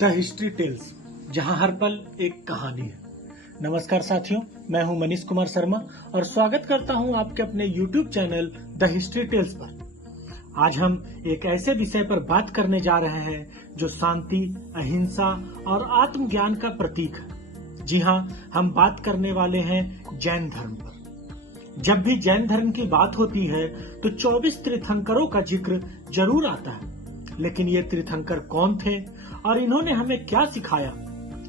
The history tales, जहां हर पल एक कहानी है। नमस्कार साथियों, मैं हूं मनीष कुमार शर्मा और स्वागत करता हूं आपके अपने YouTube channel the history tales पर। आज हम एक ऐसे विषय पर बात करने जा रहे हैं जो शांति, अहिंसा और आत्मज्ञान का प्रतीक है। जी हां, हम बात करने वाले हैं जैन धर्म पर। जब भी जैन धर्म की बात होती है तो 24 तीर्थंकरों का जिक्र जरूर आता है, लेकिन ये तीर्थंकर कौन थे और इन्होंने हमें क्या सिखाया,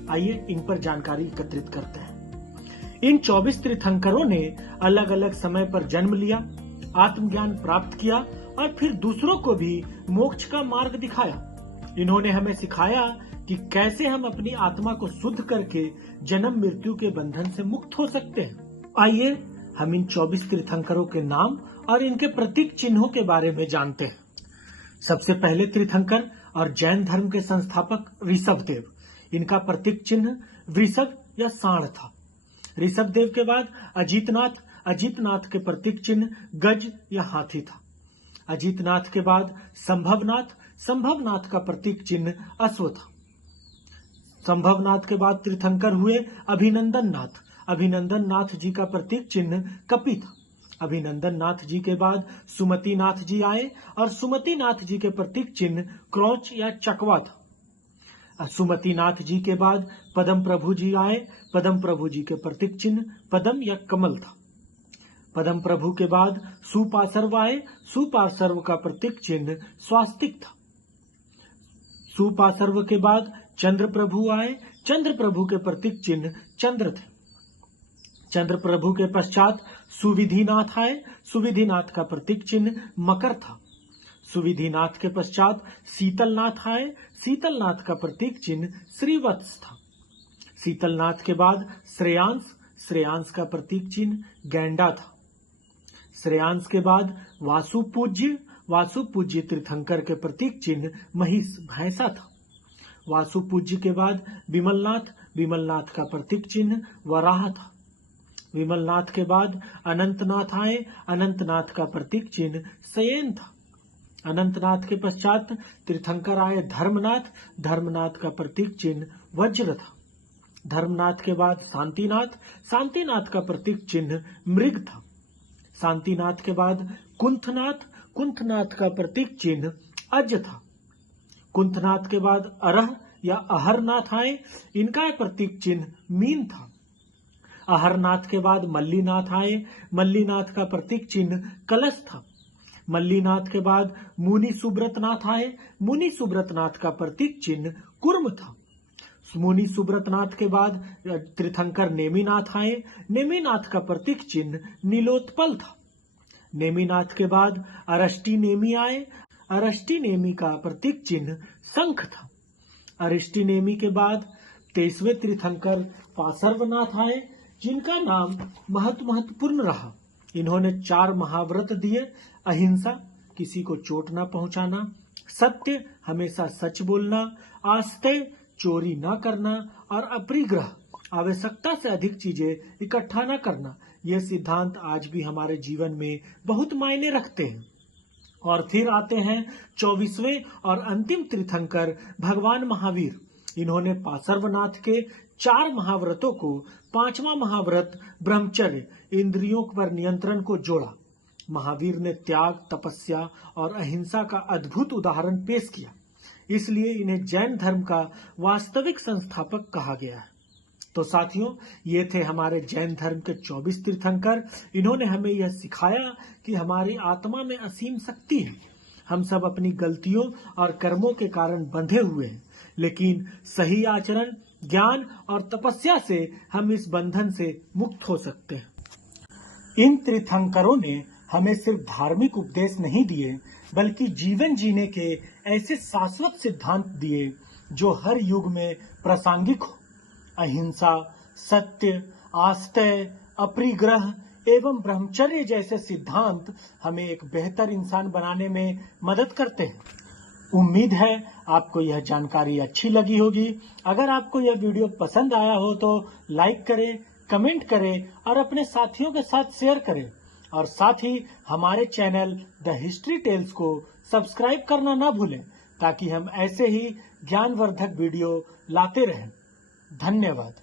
आइए इन पर जानकारी एकत्रित करते हैं। इन 24 तीर्थंकरों ने अलग अलग समय पर जन्म लिया, आत्मज्ञान प्राप्त किया और फिर दूसरों को भी मोक्ष का मार्ग दिखाया। इन्होंने हमें सिखाया कि कैसे हम अपनी आत्मा को शुद्ध करके जन्म मृत्यु के बंधन से मुक्त हो सकते हैं। आइए हम इन 24 तीर्थंकरों के नाम और इनके प्रतीक चिन्हों के बारे में जानते हैं। सबसे पहले तीर्थंकर और जैन धर्म के संस्थापक ऋषभदेव। इनका प्रतीक चिन्ह वृषभ या सांड था। ऋषभदेव के बाद अजीतनाथ। अजीतनाथ के प्रतीक चिन्ह गज या हाथी था। अजीतनाथ के बाद संभवनाथ। संभवनाथ का प्रतीक चिन्ह अश्व था। संभवनाथ के बाद तीर्थंकर हुए अभिनंदन नाथ। अभिनंदन नाथ जी का प्रतीक चिन्ह कपि था। अभिनंदन नाथ जी के बाद सुमति नाथ जी आए और सुमति नाथ जी के प्रतीक चिन्ह क्रौच या चकवा था। सुमति नाथ जी के बाद पदम प्रभु जी आए। पदम प्रभु जी के प्रतीक चिन्ह पदम या कमल था। पदम प्रभु के बाद सुपार्श्व आए। सुपार्श्व का प्रतीक चिन्ह स्वास्तिक था। सुपार्श्व के बाद चंद्र प्रभु आए। चंद्र प्रभु के प्रतीक चिन्ह चंद्र थे। चंद्र प्रभु के पश्चात सुविधिनाथ आए। सुविधिनाथ का प्रतीक चिन्ह मकर था। सुविधिनाथ के पश्चात शीतलनाथ आए। शीतलनाथ का प्रतीक चिन्ह श्रीवत्स था। शीतलनाथ के बाद श्रेयांश। श्रेयांश का प्रतीक चिन्ह गैंडा था। श्रेयांश के बाद वासुपूज्य। वासुपूज्य तीर्थंकर के प्रतीक चिन्ह महिष भैंसा था। वासुपूज्य के बाद विमलनाथ। विमलनाथ का प्रतीक चिन्ह वराह था। विमलनाथ के बाद अनंतनाथ आए। अनंतनाथ का प्रतीक चिन्ह शयन था। अनंतनाथ के पश्चात तीर्थंकर आए धर्मनाथ। धर्मनाथ का प्रतीक चिन्ह वज्र था। धर्मनाथ के बाद शांतिनाथ। शांतिनाथ का प्रतीक चिन्ह मृग था। शांतिनाथ के बाद कुंथनाथ। कुंथनाथ का प्रतीक चिन्ह अज था। कुंथनाथ के बाद अरह या अहरनाथ आए। इनका प्रतीक चिन्ह मीन था। अहरनाथ के बाद मल्लीनाथ आए। मल्लीनाथ का प्रतीक चिन्ह कलश था। मल्लीनाथ के बाद मुनि सुब्रतनाथ आए। मुनि सुब्रतनाथ का प्रतीक चिन्ह कुर्म था। मुनि सुब्रतनाथ के बाद तीर्थंकर नेमिनाथ आए। नेमिनाथ का प्रतीक चिन्ह नीलोत्पल था। नेमिनाथ के बाद अरष्टि नेमि आए। अरष्टि नेमि का प्रतीक चिन्ह शंख था। अरष्टि नेमि के बाद 23वें तीर्थंकर पार्श्वनाथ आए, जिनका नाम महत्वपूर्ण रहा। इन्होंने 4 महाव्रत दिए: अहिंसा, किसी को चोट न पहुंचाना; सत्य, हमेशा सच बोलना; आस्तेय, चोरी न करना; और अपरिग्रह, आवश्यकता से अधिक चीजें इकट्ठा न करना। ये सिद्धांत आज भी हमारे जीवन में बहुत मायने रखते हैं। और फिर आते हैं 24वें और अंतिम तीर्थंकर भगवान महावीर। इन्होंने पार्श्वनाथ के 4 महाव्रतों को 5वां महाव्रत ब्रह्मचर्य, इंद्रियों पर नियंत्रण को जोड़ा। महावीर ने त्याग, तपस्या और अहिंसा का अद्भुत उदाहरण पेश किया, इसलिए इन्हें जैन धर्म का वास्तविक संस्थापक कहा गया है। तो साथियों, ये थे हमारे जैन धर्म के 24 तीर्थंकर। इन्होंने हमें यह सिखाया कि हमारी आत्मा में असीम शक्ति है। हम सब अपनी गलतियों और कर्मों के कारण बंधे हुए हैं, लेकिन सही आचरण, ज्ञान और तपस्या से हम इस बंधन से मुक्त हो सकते हैं। इन तीर्थंकरों ने हमें सिर्फ धार्मिक उपदेश नहीं दिए, बल्कि जीवन जीने के ऐसे शाश्वत सिद्धांत दिए जो हर युग में प्रासंगिक हो। अहिंसा, सत्य, आस्तेय, अपरिग्रह एवं ब्रह्मचर्य जैसे सिद्धांत हमें एक बेहतर इंसान बनाने में मदद करते हैं। उम्मीद है आपको यह जानकारी अच्छी लगी होगी। अगर आपको यह वीडियो पसंद आया हो तो लाइक करें, कमेंट करें और अपने साथियों के साथ शेयर करें। और साथ ही हमारे चैनल द हिस्ट्री टेल्स को सब्सक्राइब करना ना भूलें, ताकि हम ऐसे ही ज्ञानवर्धक वीडियो लाते रहें। धन्यवाद।